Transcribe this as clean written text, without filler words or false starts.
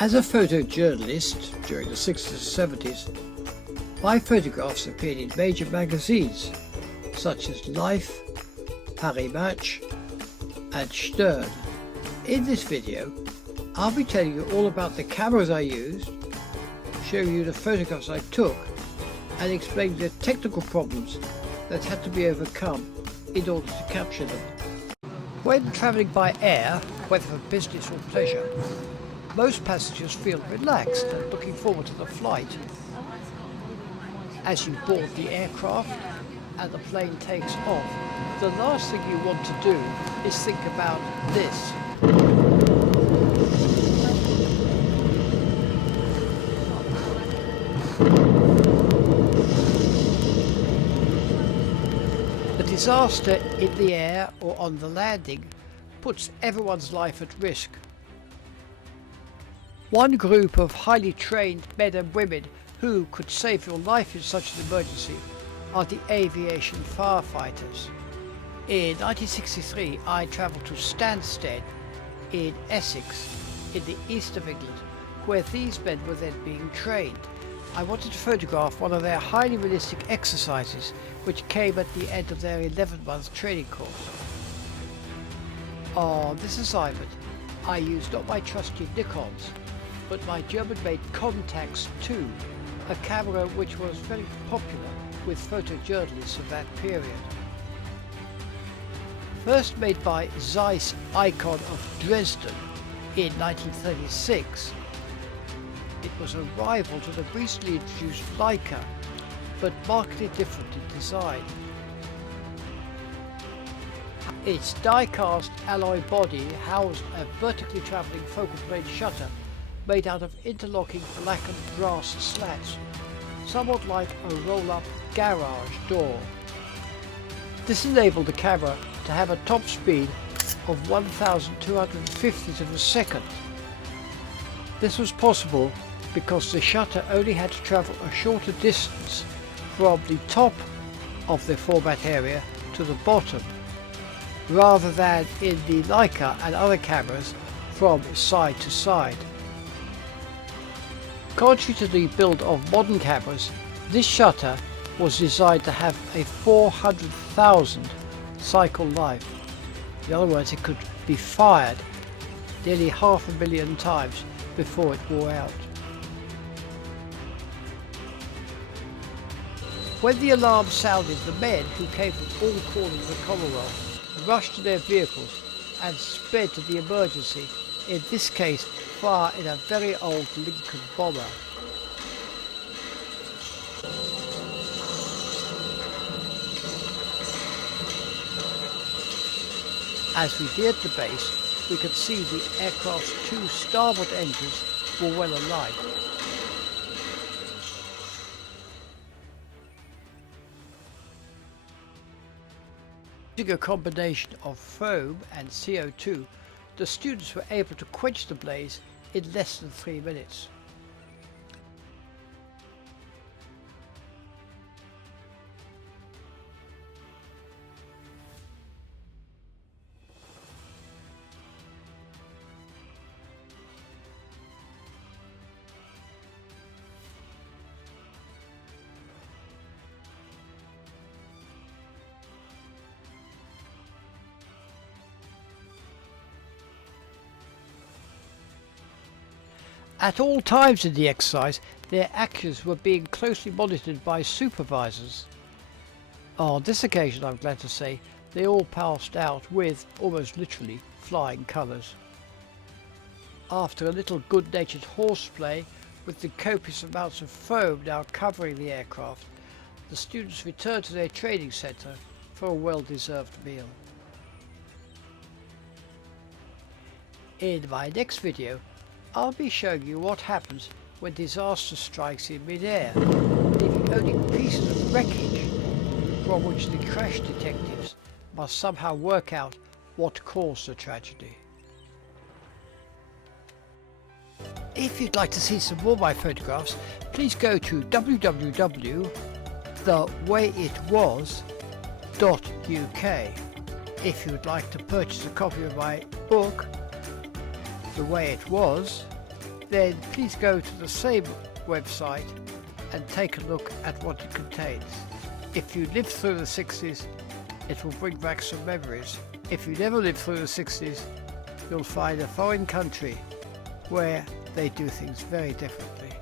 As a photojournalist during the 60s and 70s, my photographs appeared in major magazines such as Life, Paris Match and Stern. In this video, I'll be telling you all about the cameras I used, showing you the photographs I took, and explaining the technical problems that had to be overcome in order to capture them. When travelling by air, whether for business or pleasure, most passengers feel relaxed and looking forward to the flight. As you board the aircraft and the plane takes off, the last thing you want to do is think about this. A disaster in the air or on the landing puts everyone's life at risk. One group of highly trained men and women who could save your life in such an emergency are the aviation firefighters. In 1963, I travelled to Stansted in Essex, in the east of England, where these men were then being trained. I wanted to photograph one of their highly realistic exercises, which came at the end of their 11-month training course. On this assignment, I used not my trusty Nikons, but my German-made Contax II, a camera which was very popular with photojournalists of that period. First made by Zeiss Icon of Dresden in 1936, it was a rival to the recently introduced Leica, but markedly different in design. Its die-cast alloy body housed a vertically travelling focal plane shutter made out of interlocking blackened brass slats, somewhat like a roll-up garage door. This enabled the camera to have a top speed of 1,250th of a second. This was possible because the shutter only had to travel a shorter distance from the top of the format area to the bottom, rather than in the Leica and other cameras from side to side. Contrary to the build of modern cameras, this shutter was designed to have a 400,000 cycle life. In other words, it could be fired nearly 500,000 times before it wore out. When the alarm sounded, the men, who came from all corners of the Commonwealth, rushed to their vehicles and sped to the emergency, in this case far in a very old Lincoln bomber. As we neared the base, we could see the aircraft's two starboard engines were well alight. Using a combination of foam and CO2, the students were able to quench the blaze in less than 3 minutes. At all times in the exercise, their actions were being closely monitored by supervisors. On this occasion, I'm glad to say, they all passed out with, almost literally, flying colours. After a little good-natured horseplay, with the copious amounts of foam now covering the aircraft, the students returned to their training centre for a well-deserved meal. In my next video, I'll be showing you what happens when disaster strikes in mid-air, leaving only pieces of wreckage from which the crash detectives must somehow work out what caused the tragedy. If you'd like to see some more of my photographs, please go to www.thewayitwas.uk. If you'd like to purchase a copy of my book, The Way It Was, then please go to the same website and take a look at what it contains. If you lived through the 60s, it will bring back some memories. If you never lived through the 60s, you'll find a foreign country where they do things very differently.